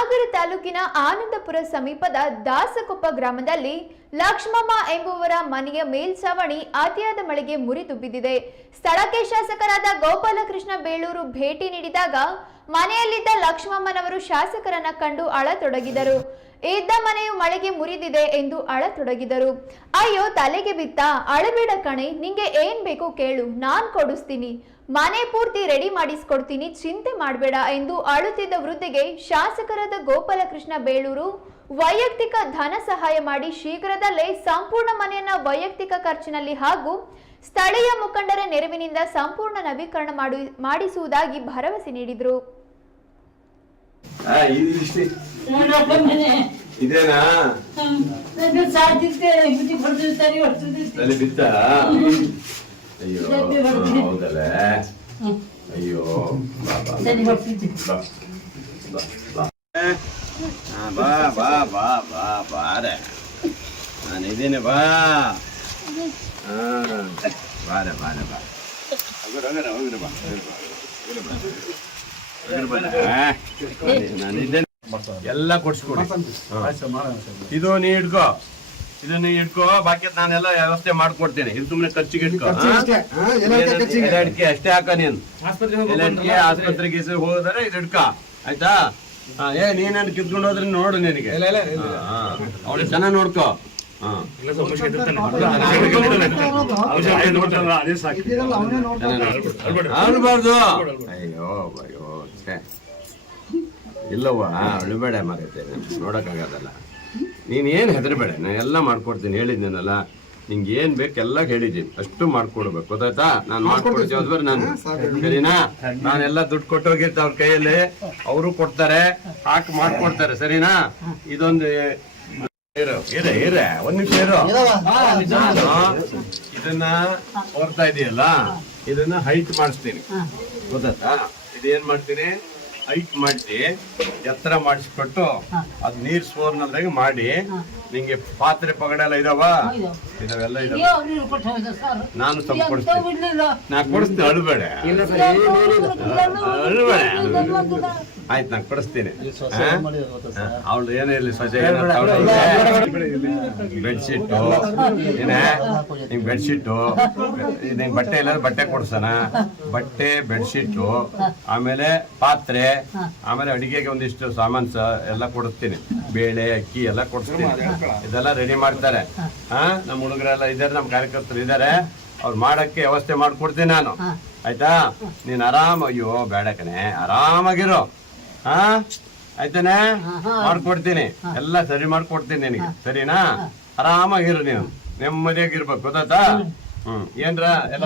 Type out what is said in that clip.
ಸಾಗರ ತಾಲೂಕಿನ ಆನಂದಪುರ ಸಮೀಪದ ದಾಸಕೊಪ್ಪ ಗ್ರಾಮದಲ್ಲಿ ಲಕ್ಷ್ಮಮ್ಮ ಎಂಬುವರ ಮನೆಯ ಮೇಲ್ಛಾವಣಿ ಅತಿಯಾದ ಮಳೆಗೆ ಮುರಿದು ಬಿದ್ದಿದೆ. ಸ್ಥಳಕ್ಕೆ ಶಾಸಕರಾದ ಗೋಪಾಲಕೃಷ್ಣ ಬೇಳೂರು ಭೇಟಿ ನೀಡಿದಾಗ ಮನೆಯಲ್ಲಿದ್ದ ಲಕ್ಷ್ಮಮ್ಮನವರು ಶಾಸಕರನ್ನ ಕಂಡು ಅಳತೊಡಗಿದರು. ಇದ್ದ ಮನೆಯು ಮಳೆಗೆ ಮುರಿದಿದೆ ಎಂದು ಅಳತೊಡಗಿದರು. ಅಯ್ಯೋ ತಲೆಗೆ ಬಿತ್ತ, ಅಳಬೇಡ ಕಣೆ, ನಿಂಗೆ ಏನ್ ಬೇಕು ಕೇಳು, ನಾನ್ ಕೊಡಿಸ್ತೀನಿ, ಮನೆ ಪೂರ್ತಿ ರೆಡಿ ಮಾಡಿಸ್ಕೊಡ್ತೀನಿ, ಚಿಂತೆ ಮಾಡಬೇಡ ಎಂದು ಅಳುತ್ತಿದ್ದ ವೃದ್ಧೆಗೆ ಶಾಸಕರಾದ ಗೋಪಾಲಕೃಷ್ಣ ಬೇಳೂರು ವೈಯಕ್ತಿಕ ಧನ ಸಹಾಯ ಮಾಡಿ ಶೀಘ್ರದಲ್ಲೇ ಸಂಪೂರ್ಣ ಮನೆಯನ್ನ ವೈಯಕ್ತಿಕ ಖರ್ಚಿನಲ್ಲಿ ಹಾಗೂ ಸ್ಥಳೀಯ ಮುಖಂಡರ ನೆರವಿನಿಂದ ಸಂಪೂರ್ಣ ನವೀಕರಣ ಮಾಡಿಸುವುದಾಗಿ ಭರವಸೆ ನೀಡಿದರು. ಇದೇನಾ ಅಯ್ಯೋ ಹೌದಲ್ಲ, ಅಯ್ಯೋ ಬಾ ಬಾ ಬಾ ಬಾ ಬಾರೆ, ನಾನಿದ್ದೇನೆ, ಬಾ ಬಾರೆ ಬಾರೆ ಬಾ, ನಾನಿದ್ದೇನೆ. ಎಲ್ಲ ಕೊಡ್ಸ್ಕೊಡಿ, ಇದು ನೀ ಇಟ್ಕೋ, ಇದನ್ನ ಇಟ್ಕೋ, ಬಾಕಿ ನಾನೆಲ್ಲ ವ್ಯವಸ್ಥೆ ಮಾಡ್ಕೊಡ್ತೇನೆ. ಇದು ಸುಮ್ಮನೆ ಖರ್ಚಿಗೆ ಇಟ್ಕೋ, ಅಷ್ಟೇ ಹಾಕ. ನೀನು ಆಸ್ಪತ್ರೆಗೆ ಹೋದರೆ ಇದು ಇಟ್ಕ, ಆಯ್ತಾ? ನೀನೇನು ಕಿತ್ಕೊಂಡು ಹೋದ್ರೆ ನೋಡು, ನಿನಗೆ ಅವಳು ಚೆನ್ನಾಗಿ ನೋಡ್ಕೋ. ಅಳ್ಬಾರ್ದು, ಅಯ್ಯೋ ಅಯ್ಯೋ ಇಲ್ಲವ್ವ, ಅಳ್ಬೇಡ ಮಗತ್ತೆ, ನೋಡಕ್ಕಾಗದಲ್ಲ. ನೀನ್ ಏನ್ ಹೆದರ್ಬೇಡ, ನಾನು ಎಲ್ಲ ಮಾಡ್ಕೊಡ್ತೀನಿ, ಹೇಳಿದ್ದೀನಲ್ಲ. ನಿಂಗೆ ಏನ್ ಬೇಕು ಎಲ್ಲ ಹೇಳಿದ್ದೀನಿ, ಅಷ್ಟು ಮಾಡ್ಕೊಡ್ಬೇಕು, ಗೊತ್ತಾಯ್ತಾ? ನಾನು ಮಾಡ್ಕೊಡ್ತೀವಿ, ನಾನು ಸರಿನಾ? ನಾನೆಲ್ಲ ದುಡ್ಡು ಕೊಟ್ಟೋಗಿರ್ತ ಅವ್ರ ಕೈಯಲ್ಲಿ, ಅವರು ಕೊಡ್ತಾರೆ, ಹಾಕಿ ಮಾಡ್ಕೊಡ್ತಾರೆ, ಸರಿನಾ? ಇದೊಂದು ಒಂದ್ ನಿಮಿಷ ಇರು. ಇದನ್ನ ಓರ್ತಾ ಇದೆಯಲ್ಲ, ಇದನ್ನ ಹೈಟ್ ಮಾಡಿಸ್ತೀನಿ, ಗೊತ್ತಾಯ್ತಾ? ಇದೇನ್ ಮಾಡ್ತೀನಿ, ಹೈಟ್ ಮಾಡಿಸಿ ಎತ್ತರ ಮಾಡಿಸ್ಕೊಟ್ಟು ಅದ್ ನೀರ್ ಸೋರ್ನಲ್ದಾಗ ಮಾಡಿ, ನಿಂಗೆ ಪಾತ್ರೆ ಪಗಡೆ ಎಲ್ಲ ಇದಾವ, ಇದಾವೆಲ್ಲ ಇದಾವ. ನಾನು ಸ್ವಲ್ಪ ಕೊಡಿಸ್ತೀನಿ, ನಾ ಕೊಡಿಸ್ತೀನಿ, ಅಳ್ಬೇಡ ಅಳ್ಬೇಡ, ಆಯ್ತು, ನಾನು ಕೊಡಿಸ್ತೀನಿ. ಅವಳು ಏನಿಲ್ಲ, ಸೊಸೆ ಬೆಡ್ಶೀಟು, ನಿಂಗೆ ಬೆಡ್ಶೀಟು, ನಿಂಗೆ ಬಟ್ಟೆ ಇಲ್ಲ ಬಟ್ಟೆ ಕೊಡ್ಸೋಣ, ಬಟ್ಟೆ ಬೆಡ್ಶೀಟು, ಆಮೇಲೆ ಪಾತ್ರೆ, ಆಮೇಲೆ ಅಡಿಗೆಗೆ ಒಂದಿಷ್ಟು ಸಾಮಾನ್ಸ ಎಲ್ಲ ಕೊಡಿಸ್ತೀನಿ, ಬೇಳೆ ಅಕ್ಕಿ ಎಲ್ಲ ಕೊಡಿಸ್ತೀನಿ. ಇದೆಲ್ಲ ರೆಡಿ ಮಾಡ್ತಾರೆ. ನಮ್ಮ ಹುಡುಗರೆಲ್ಲ ಇದ್ದಾರೆ, ನಮ್ಮ ಕಾರ್ಯಕರ್ತರು ಇದ್ದಾರೆ, ಅವ್ರು ಮಾಡಕ್ಕೆ ವ್ಯವಸ್ಥೆ ಮಾಡ್ಕೊಡ್ತೀನಿ ನಾನು, ಆಯ್ತಾ? ನೀನ್ ಆರಾಮ, ಅಯ್ಯೋ ಬೇಡ ಕಣೆ, ಆರಾಮಾಗಿರೋ, ಆಯ್ತಾನೆ? ಮಾಡ್ಕೊಡ್ತೀನಿ, ಎಲ್ಲ ಸರಿ ಮಾಡ್ಕೊಡ್ತೀನಿ ನಿನಗೆ, ಸರಿನಾ? ಆರಾಮಾಗಿರು, ನೀವು ನೆಮ್ಮದಿಯಾಗಿರ್ಬೇಕು, ಗೊತ್ತಾಯ್ತಾ? ಏನ್ರ ಎಲ್ಲ